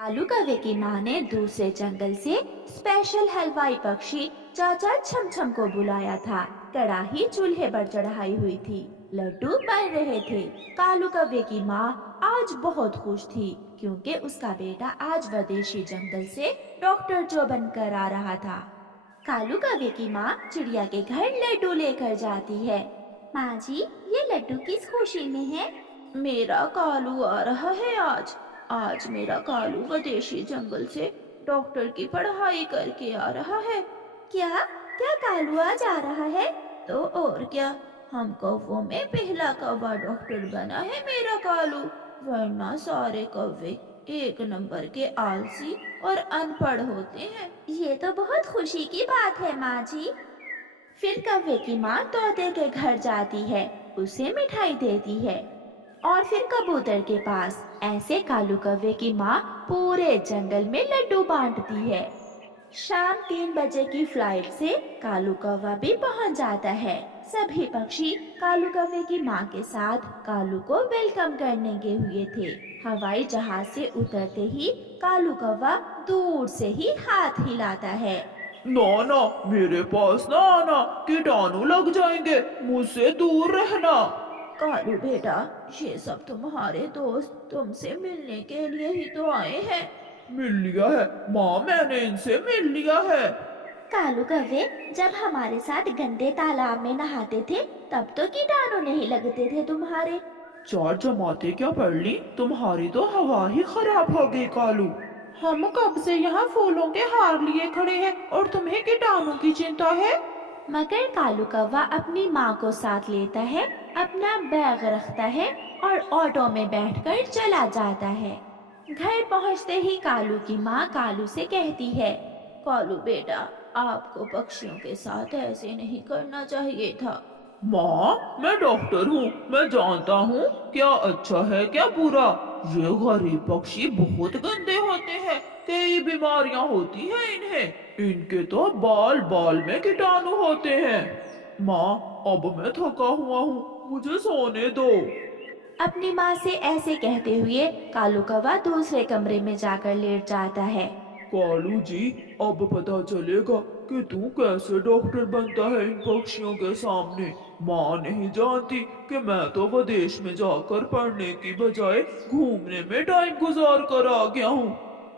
कालू कौवे की माँ ने दूसरे जंगल से स्पेशल हलवाई पक्षी चाचा छमछम को बुलाया था। कड़ाही चूल्हे पर चढ़ाई हुई थी, लड्डू बन रहे थे। कालू कौवे की माँ आज बहुत खुश थी क्योंकि उसका बेटा आज विदेशी जंगल से डॉक्टर जो बनकर आ रहा था। कालू कौवे की माँ चिड़िया के घर लड्डू लेकर जाती है। माँ जी, ये लड्डू किस खुशी में है? मेरा कालू आ रहा है आज। आज मेरा कालू विदेशी जंगल से डॉक्टर की पढ़ाई करके आ रहा है। क्या क्या कालू आज आ रहा है? तो और क्या, हम कौवों में पहला कौवा डॉक्टर बना है मेरा कालू। वरना सारे कौवे एक नंबर के आलसी और अनपढ़ होते हैं। ये तो बहुत खुशी की बात है माँ जी। फिर कौवे की माँ तोते के घर जाती है, उसे मिठाई देती है और फिर कबूतर के पास। ऐसे कालू कौवे की माँ पूरे जंगल में लड्डू बांटती है। शाम 3 बजे की फ्लाइट से कालू कौवा भी पहुंच जाता है। सभी पक्षी कालू कौवे की माँ के साथ कालू को वेलकम करने के हुए थे। हवाई जहाज से उतरते ही कालू कौवा दूर से ही हाथ हिलाता है। ना ना, मेरे पास ना आना, कीटाणु लग जाएंगे, मुझसे दूर रहना। कालू बेटा, ये सब तुम्हारे दोस्त तुमसे मिलने के लिए ही तो आए हैं। मिल लिया है माँ, मैंने इनसे मिल लिया है। कालू कौवे, जब हमारे साथ गंदे तालाब में नहाते थे तब तो कीटाणु नहीं लगते थे तुम्हारे। चार जमाते क्या पढ़ ली, तुम्हारी तो हवा ही खराब हो गई कालू। हम कब से यहाँ फूलों के हार लिए खड़े हैं और तुम्हें कीटाणु की चिंता है। मगर कालू कौवा अपनी माँ को साथ लेता है, अपना बैग रखता है और ऑटो में बैठकर चला जाता है। घर पहुँचते ही कालू की माँ कालू से कहती है, कालू बेटा, आपको पक्षियों के साथ ऐसे नहीं करना चाहिए था। माँ, मैं डॉक्टर हूँ, मैं जानता हूँ क्या अच्छा है क्या बुरा। ये गरीब पक्षी बहुत गंदे होते हैं, कई बीमारियाँ होती हैं इन्हें। इनके तो बाल बाल में कीटाणु होते हैं। माँ, अब मैं थका हुआ हूँ, मुझे सोने दो। अपनी माँ से ऐसे कहते हुए कालू कौवा दूसरे कमरे में जाकर लेट जाता है। कालू जी, अब पता चलेगा कि तू कैसे डॉक्टर बनता है इन पक्षियों के सामने। माँ नहीं जानती कि मैं तो विदेश में जाकर पढ़ने की बजाय घूमने में टाइम गुजार कर आ गया हूँ।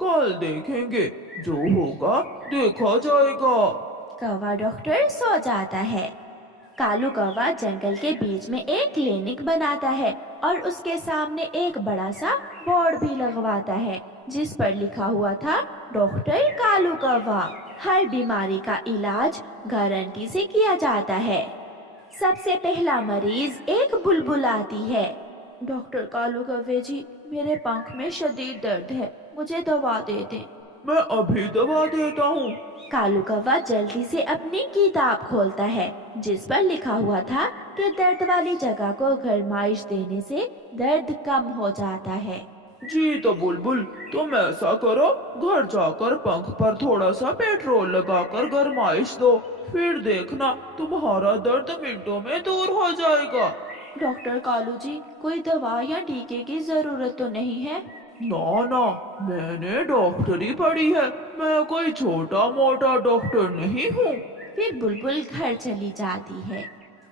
कल देखेंगे, जो होगा देखा जाएगा। कौवा डॉक्टर सो जाता है। कालू कौवा जंगल के बीच में एक क्लिनिक बनाता है और उसके सामने एक बड़ा सा बोर्ड भी लगवाता है जिस पर लिखा हुआ था, डॉक्टर कालू कौवा। हर बीमारी का इलाज गारंटी से किया जाता है। सबसे पहला मरीज एक बुलबुल आती है। डॉक्टर कालू कौवे जी, मेरे पंख में शदीद दर्द है, मुझे दवा दे दें। मैं अभी दवा देता हूँ। कालू कौवा जल्दी से अपनी किताब खोलता है जिस पर लिखा हुआ था कि दर्द वाली जगह को गरमाइश देने से दर्द कम हो जाता है। जी तो बुलबुल, तुम ऐसा करो, घर जाकर पंख पर थोड़ा सा पेट्रोल लगाकर गरमाइश दो, फिर देखना तुम्हारा दर्द मिनटों में दूर हो जाएगा। डॉक्टर कालू जी, कोई दवा या टीके की जरूरत तो नहीं है? ना ना, मैंने डॉक्टरी पढ़ी है, मैं कोई छोटा मोटा डॉक्टर नहीं हूँ। फिर बुलबुल घर चली जाती है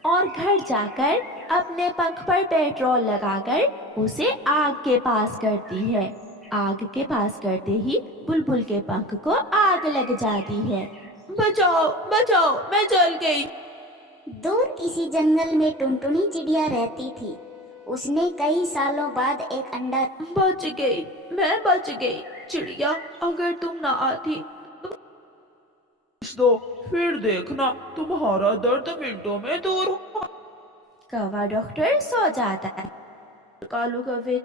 और घर जाकर अपने पंख पर पेट्रोल लगाकर उसे आग के पास करती है। आग के पास करते ही बुलबुल के पंख को आग लग जाती है। बचाओ बचाओ, मैं जल गई। दूर किसी जंगल में टुनटुनी चिड़िया रहती थी। उसने कई सालों बाद एक अंडा बच गई, मैं बच गई। चिड़िया, अगर तुम ना आती दो, फिर देखना तुम्हारा दर्द मिनटों में दूर हो। कौवा डॉक्टर सो जाता है। कालू कौवे,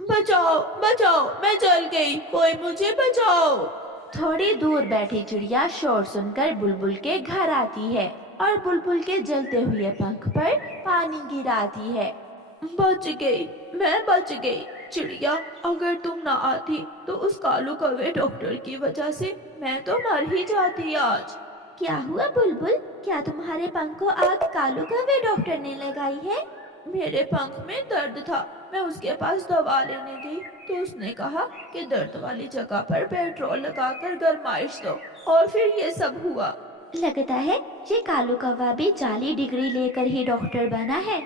बचाओ बचाओ, मैं जल गई, कोई मुझे बचाओ। थोड़ी दूर बैठी चिड़िया शोर सुनकर बुलबुल के घर आती है और बुलबुल के जलते हुए पंख पर पानी गिराती है। बच गई, मैं बच गई। चिड़िया, अगर तुम ना आती तो उस कालू कौवे डॉक्टर की वजह से मैं तो मर ही जाती आज। क्या हुआ बुलबुल, क्या तुम्हारे पंख को आग कालू कौवे डॉक्टर ने लगाई है? मेरे पंख में दर्द था, मैं उसके पास दवा लेने गई तो उसने कहा कि दर्द वाली जगह पर पेट्रोल लगाकर गरमाइश दो, और फिर ये सब हुआ। लगता है ये कालू कौवा भी जाली डिग्री लेकर ही डॉक्टर बना है।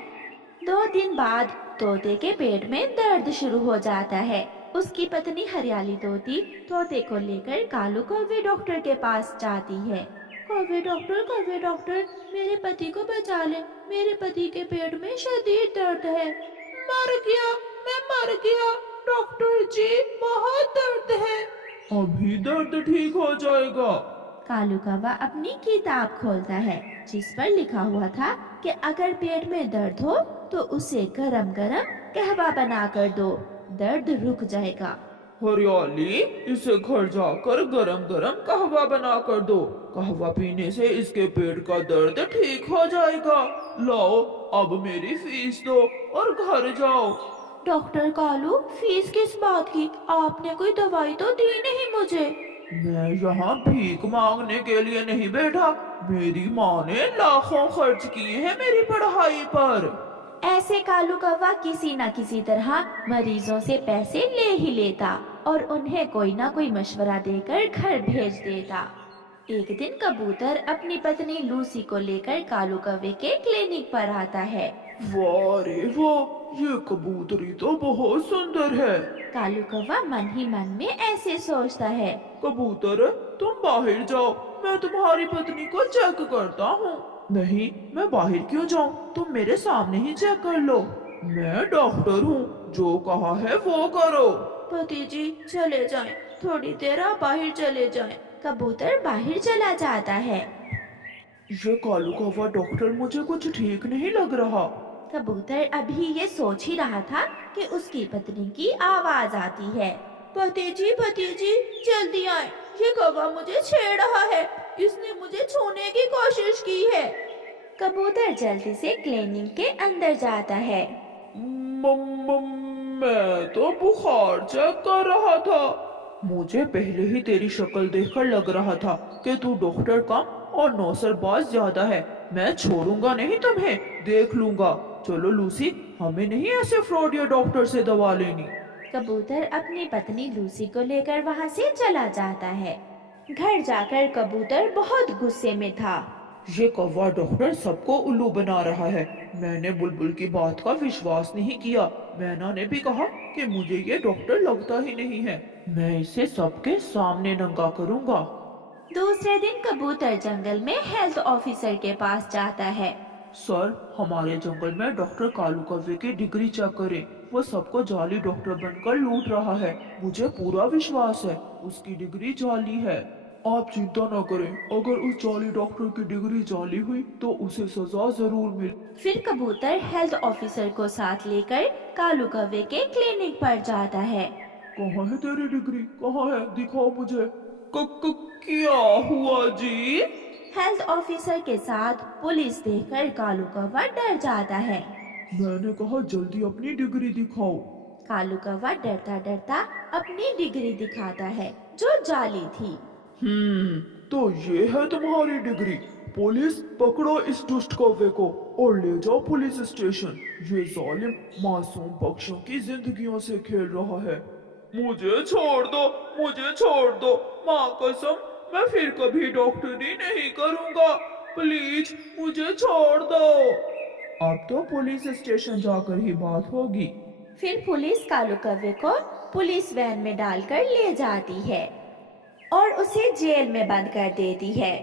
2 दिन बाद तोते के पेट में दर्द शुरू हो जाता है। उसकी पत्नी हरियाली तोती तोते को लेकर कालू कौवे डॉक्टर के पास जाती है। कौवे डॉक्टर, मेरे पति को बचा ले, मेरे पति के पेट में शदीद दर्द है। मर गया, मैं मर गया डॉक्टर जी, बहुत दर्द है। अभी दर्द ठीक हो जाएगा। कालू कौवा अपनी किताब खोलता है जिस पर लिखा हुआ था कि अगर पेट में दर्द हो तो उसे गरम गरम कहवा बना कर दो, दर्द रुक जाएगा। हरियाली, इसे घर जाकर गरम गरम कहवा बना कर दो। कहवा पीने से इसके पेट का दर्द ठीक हो जाएगा। लाओ, अब मेरी फीस दो और घर जाओ। डॉक्टर कालू, फीस किस बात की? आपने कोई दवाई तो दी नहीं मुझे। मैं यहाँ भीख मांगने के लिए नहीं बैठा। मेरी माँ ने लाखों खर्च किए हैं मेरी पढ़ाई पर। ऐसे कालू कौवा किसी न किसी तरह मरीजों से पैसे ले ही लेता और उन्हें कोई न कोई मशवरा देकर घर भेज देता। एक दिन कबूतर अपनी पत्नी लूसी को लेकर कालू कौवे के क्लिनिक पर आता है। वाह रे वाह, ये कबूतरी तो बहुत सुंदर है। कालू कौवा मन ही मन में ऐसे सोचता है। कबूतर, तुम बाहर जाओ, मैं तुम्हारी पत्नी को चेक करता हूँ। नहीं, मैं बाहर क्यों जाऊँ, तुम मेरे सामने ही चेक कर लो। मैं डॉक्टर हूँ, जो कहा है वो करो। पति जी चले जाएं, थोड़ी देर आप बाहर चले जाएं। कबूतर बाहर चला जाता है। ये कालू कौवा डॉक्टर मुझे कुछ ठीक नहीं लग रहा। कबूतर अभी ये सोच ही रहा था कि उसकी पत्नी की आवाज आती है। पति जी जल्दी आए, ये कौवा मुझे छेड़ रहा है, इसने मुझे छूने की कोशिश की है। कबूतर जल्दी से क्लिनिक के अंदर जाता है। मैं तो बुखार चेक कर रहा था। मुझे पहले ही तेरी शक्ल देखकर लग रहा था कि तू डॉक्टर कम और नौसरबाज ज्यादा है। मैं छोड़ूंगा नहीं तुम्हें, देख लूंगा। चलो लूसी, हमें नहीं ऐसे फ्रॉड या डॉक्टर से दवा लेनी। कबूतर अपनी पत्नी लूसी को लेकर वहाँ से चला जाता है। घर जाकर कबूतर बहुत गुस्से में था। ये कौवा डॉक्टर सबको उल्लू बना रहा है। मैंने बुलबुल की बात का विश्वास नहीं किया। मैना ने भी कहा कि मुझे ये डॉक्टर लगता ही नहीं है। मैं इसे सबके सामने नंगा करूंगा। दूसरे दिन कबूतर जंगल में हेल्थ ऑफिसर के पास जाता है। सर, हमारे जंगल में डॉक्टर कालू कौवे की डिग्री चेक करें। वो सबको जाली डॉक्टर बनकर लूट रहा है। मुझे पूरा विश्वास है उसकी डिग्री जाली है। आप चिंता न करें, अगर उस जाली डॉक्टर की डिग्री जाली हुई तो उसे सजा जरूर मिले। फिर कबूतर हेल्थ ऑफिसर को साथ लेकर कालू कौवे के क्लिनिक पर जाता है। कहाँ है तेरी डिग्री, कहाँ है, दिखाओ मुझे। क्या हुआ जी? हेल्थ ऑफिसर के साथ पुलिस देखकर कालू कौवा डर जाता है। मैंने कहा जल्दी अपनी डिग्री दिखाओ। कालू कौवा डरता डरता अपनी डिग्री दिखाता है जो जाली थी। तो ये है तुम्हारी डिग्री। पुलिस, पकड़ो इस दुष्ट कौवे को और ले जाओ पुलिस स्टेशन। ये जालिम मासूम पक्षियों की जिंदगियों से खेल रहा है। मुझे छोड़ दो, मुझे छोड़ दो, माँ कसम, मैं फिर कभी डॉक्टरी नहीं करूँगा। प्लीज मुझे छोड़ दो। अब तो पुलिस स्टेशन जाकर ही बात होगी। फिर पुलिस कालू कौवे को पुलिस वैन में डालकर ले जाती है और उसे जेल में बंद कर देती है।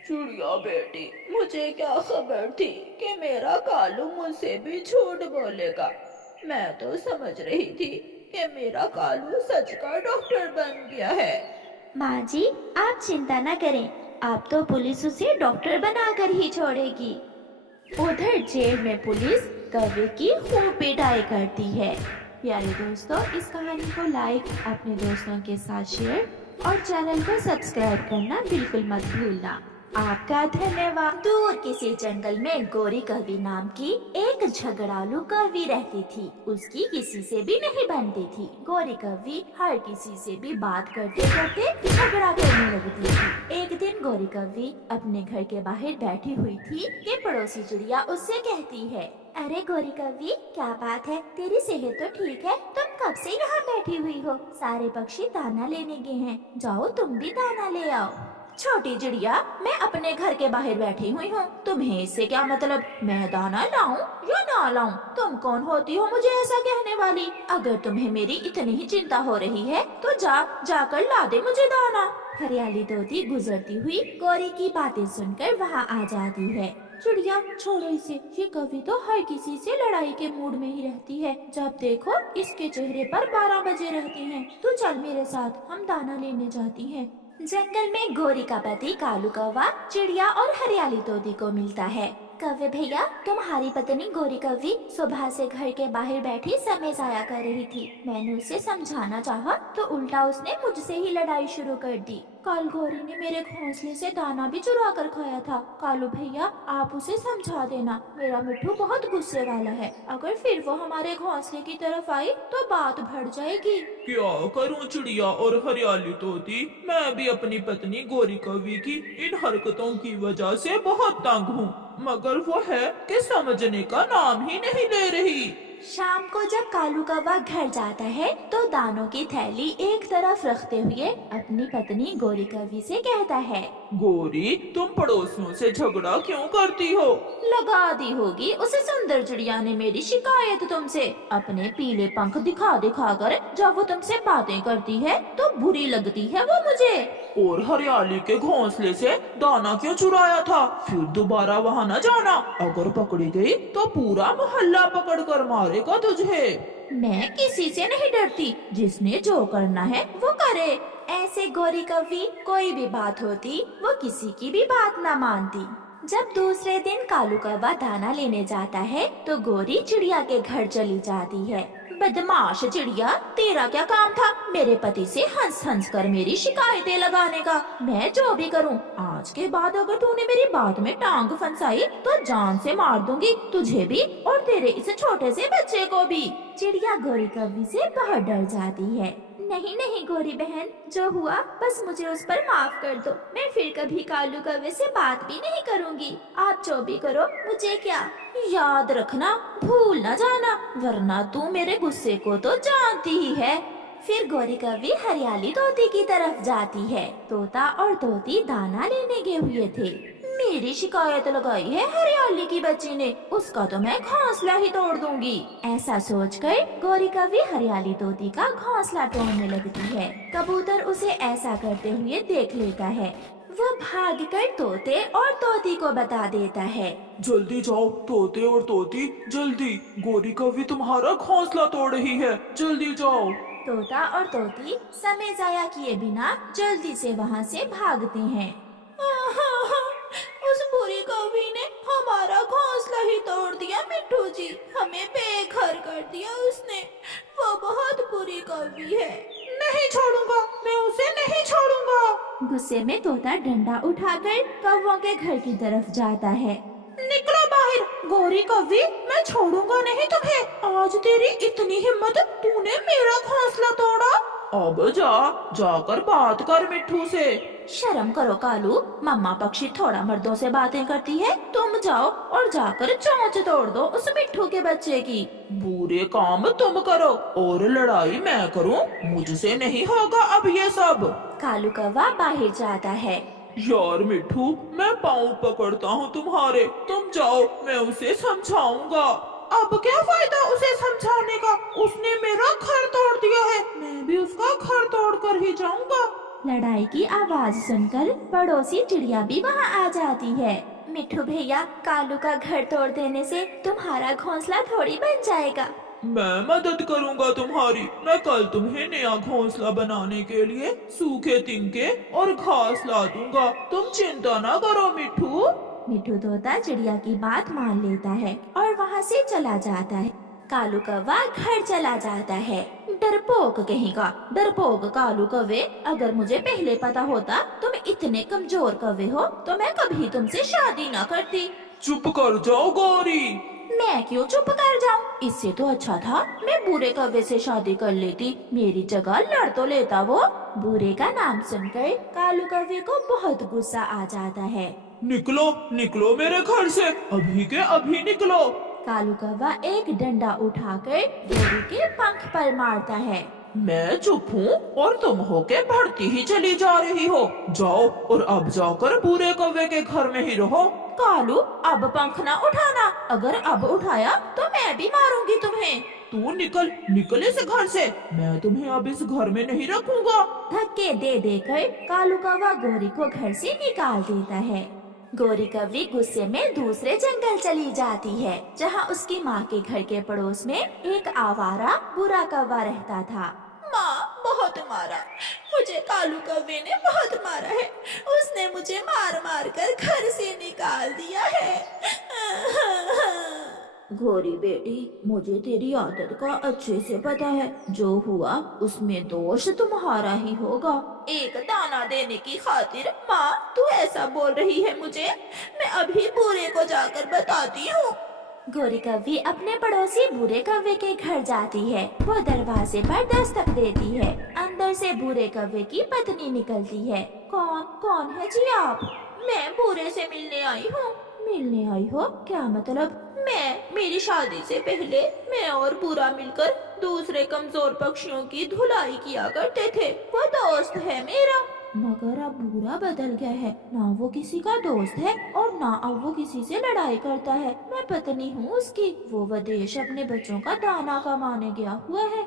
चिड़िया बेटी, मुझे क्या खबर थी कि मेरा कालू मुझसे भी झूठ बोलेगा। मैं तो समझ रही थी कि मेरा कालू सच का डॉक्टर बन गया है। माँ जी, आप चिंता न करें, आप तो पुलिस उसे डॉक्टर बनाकर ही छोड़ेगी। उधर जेल में पुलिस कौवे की खूब पिटाई करती है। प्यारे दोस्तों, इस कहानी को लाइक, अपने दोस्तों के साथ शेयर और चैनल को सब्सक्राइब करना बिल्कुल मत भूलना। आपका धन्यवाद। दूर किसी जंगल में गोरी कौवी नाम की एक झगड़ालू कौवी रहती थी। उसकी किसी से भी नहीं बनती थी। गोरी कौवी हर किसी से भी बात करते करते झगड़ा करने लगती थी। एक दिन गोरी कौवी अपने घर के बाहर बैठी हुई थी कि पड़ोसी चिड़िया उससे कहती है, अरे गोरी कौवी, क्या बात है, तेरी सेहत तो ठीक है? तुम कब से यहाँ बैठी हुई हो? सारे पक्षी दाना लेने गए हैं, जाओ तुम भी दाना ले आओ। छोटी चिड़िया, मैं अपने घर के बाहर बैठी हुई हूँ, तुम्हें इससे क्या मतलब? मैं दाना लाऊं या ना लाऊं? तुम कौन होती हो मुझे ऐसा कहने वाली? अगर तुम्हें मेरी इतनी ही चिंता हो रही है तो जाकर ला दे मुझे दाना। हरियाली तोती गुजरती हुई गोरी की बातें सुनकर वहाँ आ जाती है। चिड़िया, छोड़ो इसे, ये कभी तो हर किसी से लड़ाई के मूड में ही रहती है। जब देखो इसके चेहरे पर 12 बजे रहते हैं। तू चल मेरे साथ, हम दाना लेने जाती हैं। जंगल में गोरी का पति कालू कौवा चिड़िया और हरियाली तोती को मिलता है। कौवे भैया, तुम्हारी पत्नी गोरी कौवी सुबह से घर के बाहर बैठी समय जाया कर रही थी। मैंने उसे समझाना चाहा तो उल्टा उसने मुझसे ही लड़ाई शुरू कर दी। कल गोरी ने मेरे घोंसले से दाना भी चुरा कर खाया था। कालू भैया, आप उसे समझा देना, मेरा मिट्ठू बहुत गुस्से वाला है। अगर फिर वो हमारे घोंसले की तरफ आई तो बात बढ़ जाएगी। क्या करूं चिड़िया और हरियाली तोती, मैं भी अपनी पत्नी गोरी कौवी की इन हरकतों की वजह से बहुत तंग हूँ, मगर वो है कि समझने का नाम ही नहीं ले रही। शाम को जब कालू कौवा घर जाता है तो दानों की थैली एक तरफ रखते हुए अपनी पत्नी गोरी कौवी से कहता है, गोरी, तुम पड़ोसियों से झगड़ा क्यों करती हो? लगा दी होगी उसे सुंदर चिड़िया ने मेरी शिकायत तुमसे। अपने पीले पंख दिखा दिखा कर जब वो तुमसे बातें करती है तो बुरी लगती है वो मुझे। और हरियाली के घोंसले से दाना क्यों चुराया था? फिर दोबारा वहाँ न जाना, अगर पकड़ी गई तो पूरा मोहल्ला पकड़ कर मारेगा तुझे। मैं किसी से नहीं डरती, जिसने जो करना है वो करे। ऐसे गोरी कौवी कोई भी बात होती वो किसी की भी बात न मानती। जब दूसरे दिन कालू कौवा दाना लेने जाता है तो गोरी चिड़िया के घर चली जाती है। बदमाश चिड़िया, तेरा क्या काम था मेरे पति से हंस हंस कर मेरी शिकायतें लगाने का? मैं जो भी करूं, आज के बाद अगर तूने मेरी बात में टांग फंसाई तो जान से मार दूंगी, तुझे भी और तेरे इस छोटे से बच्चे को भी। चिड़िया गोरी कौवी से बहुत डर जाती है। नहीं नहीं गोरी बहन, जो हुआ बस मुझे उस पर माफ कर दो। मैं फिर कभी कालू कौवे से बात भी नहीं करूंगी। आप जो भी करो मुझे क्या। याद रखना, भूल न जाना, वरना तू मेरे गुस्से को तो जानती ही है। फिर गोरी कौवी हरियाली तोती की तरफ जाती है। तोता और तोती दाना लेने गए हुए थे। मेरी शिकायत लगाई है हरियाली की बच्ची ने, उसका तो मैं घोंसला ही तोड़ दूंगी। ऐसा सोचकर गोरी कौवी हरियाली तोती का घोंसला तोड़ने लगती है। कबूतर उसे ऐसा करते हुए देख लेता है। वो भागकर तोते और तोती को बता देता है। जल्दी जाओ तोते और तोती, जल्दी, गोरी कौवी तुम्हारा घोंसला तोड़ रही है, जल्दी जाओ। तोता और तोती समय जाया किए बिना जल्दी से वहाँ से भागते हैं। उस बुरी कौवी ने हमारा घोंसला ही तोड़ दिया मिट्ठू जी, हमें बेघर कर दिया उसने। वो बहुत बुरी कौवी है। नहीं छोड़ूंगा, मैं उसे नहीं छोड़ूंगा। गुस्से में तोता डंडा उठाकर कौवों के घर की तरफ जाता है। निकलो बाहर, गोरी कौवी, मैं छोड़ूंगा नहीं तुम्हें। आज तेरी इतनी हिम्मत, तूने मेरा घोंसला तोड़ा। अब जाकर बात कर मिट्ठू से। शर्म करो कालू, मम्मा पक्षी थोड़ा मर्दों से बातें करती है। तुम जाओ और जाकर चोंच तोड़ दो उस मिट्ठू के बच्चे की। बुरे काम तुम करो और लड़ाई मैं करूं, मुझसे नहीं होगा अब ये सब। कालू कौवा बाहर जाता है। यार मिट्ठू, मैं पाँव पकड़ता हूँ तुम्हारे, तुम जाओ, मैं उसे समझाऊंगा। अब क्या फायदा उसे समझाने का, उसने मेरा घर तोड़ दिया है, मैं भी उसका घर तोड़ कर ही जाऊंगा। लड़ाई की आवाज सुनकर पड़ोसी चिड़िया भी वहाँ आ जाती है। मिट्ठू भैया, कालू का घर तोड़ देने से तुम्हारा घोंसला थोड़ी बन जाएगा। मैं मदद करूंगा तुम्हारी। मैं कल तुम्हें नया घोंसला बनाने के लिए सूखे तिनके और घास ला दूंगा, तुम चिंता ना करो मिट्ठू। मिट्ठू तोता चिड़िया की बात मान लेता है और वहाँ से चला जाता है। कालू कौवा घर चला जाता है। डरपोक कहीं का, डरपोक कालू कौवे, अगर मुझे पहले पता होता तुम इतने कमजोर कौवे हो तो मैं कभी तुमसे शादी ना करती। चुप कर जाओ गौरी। मैं क्यों चुप कर जाऊं? इससे तो अच्छा था मैं बुरे कौवे से शादी कर लेती, मेरी जगह लड़ तो लेता वो। बुरे का नाम सुनकर कालू कौवे को बहुत गुस्सा आ जाता है। निकलो निकलो मेरे घर से, अभी के अभी निकलो। कालू कौवा एक डंडा उठाकर गोरी के पंख पर मारता है। मैं चुप हूँ और तुम होके बढ़ती ही चली जा रही हो। जाओ और अब जाकर बुरे कौवे के घर में ही रहो। कालू अब पंख ना उठाना, अगर अब उठाया तो मैं भी मारूंगी तुम्हें। तू निकल निकल इस घर से, मैं तुम्हें अब इस घर में नहीं रखूंगा। धक्के दे देकर कालू कौवा गोरी को घर से निकाल देता है। गोरी कौवी गुस्से में दूसरे जंगल चली जाती है, जहाँ उसकी माँ के घर के पड़ोस में एक आवारा बुरा कौवा रहता था। माँ बहुत मारा, मुझे कालू कौवे ने बहुत मारा है। उसने मुझे मार मार कर घर से निकाल दिया है। गोरी बेटी, मुझे तेरी आदत का अच्छे से पता है, जो हुआ उसमें दोष तुम्हारा ही होगा। एक दाना देने की खातिर माँ तू ऐसा बोल रही है मुझे? मैं अभी बुरे को जाकर बताती हूँ। गोरी कौवी अपने पड़ोसी बुरे कौवे के घर जाती है। वो दरवाजे पर दस्तक देती है। अंदर से बुरे कौवे की पत्नी निकलती है। कौन कौन है जी आप? मैं बुरे से मिलने आई हूँ। मिलने आई हो? क्या मतलब? मेरी शादी से पहले मैं और बुरा मिलकर दूसरे कमजोर पक्षियों की धुलाई किया करते थे। वो दोस्त है मेरा। मगर अब बुरा बदल गया है, ना वो किसी का दोस्त है और ना अब वो किसी से लड़ाई करता है। मैं पत्नी हूँ उसकी, वो विदेश अपने बच्चों का दाना कमाने गया हुआ है।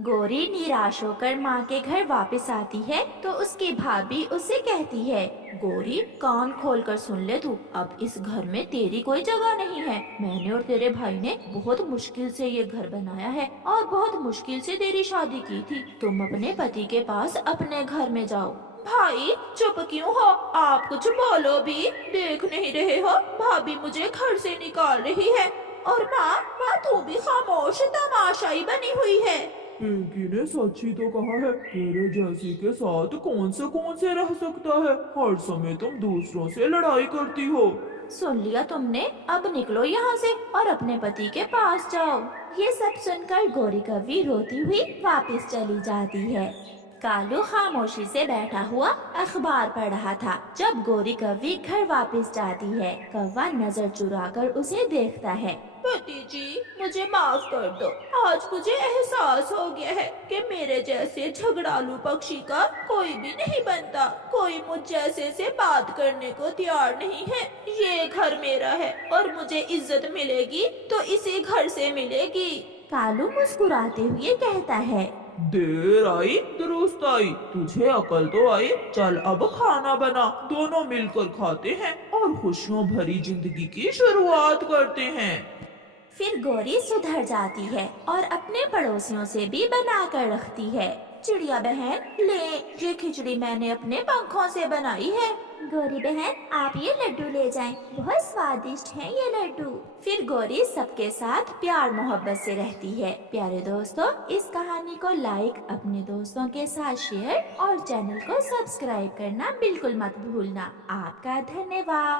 गोरी निराश होकर माँ के घर वापस आती है तो उसकी भाभी उसे कहती है, गोरी कान खोलकर सुन ले तू, अब इस घर में तेरी कोई जगह नहीं है। मैंने और तेरे भाई ने बहुत मुश्किल से ये घर बनाया है और बहुत मुश्किल से तेरी शादी की थी। तुम अपने पति के पास अपने घर में जाओ। भाई चुप क्यों हो? आप कुछ बोलो भी, देख नहीं रहे हो भाभी मुझे घर से निकाल रही है। और माँ तू भी खामोश तमाशाई बनी हुई है। पिंकी ने सच ही तो कहा है, तेरे जैसी के साथ कौन से रह सकता है। हर समय तुम दूसरों से लड़ाई करती हो। सुन लिया तुमने, अब निकलो यहाँ से और अपने पति के पास जाओ। ये सब सुनकर गोरी कौवी रोती हुई वापस चली जाती है। कालू खामोशी से बैठा हुआ अखबार पढ़ रहा था। जब गोरी कौवी घर वापस जाती है, कौवा नजर चुराकर उसे देखता है। पति जी मुझे माफ कर दो, आज मुझे एहसास हो गया है कि मेरे जैसे झगड़ालू पक्षी का कोई भी नहीं बनता। कोई मुझ जैसे से बात करने को तैयार नहीं है। ये घर मेरा है और मुझे इज्जत मिलेगी तो इसी घर से मिलेगी। कालू मुस्कुराते हुए कहता है, देर आई दुरुस्त आई, तुझे अकल तो आई। चल अब खाना बना, दोनों मिलकर खाते हैं और खुशियों भरी जिंदगी की शुरुआत करते हैं। फिर गोरी सुधर जाती है और अपने पड़ोसियों से भी बना कर रखती है। चिड़िया बहन ले, ये खिचड़ी मैंने अपने पंखों से बनाई है। गोरी बहन आप ये लड्डू ले जाएं, बहुत स्वादिष्ट हैं ये लड्डू। फिर गोरी सबके साथ प्यार मोहब्बत से रहती है। प्यारे दोस्तों, इस कहानी को लाइक, अपने दोस्तों के साथ शेयर और चैनल को सब्सक्राइब करना बिल्कुल मत भूलना। आपका धन्यवाद।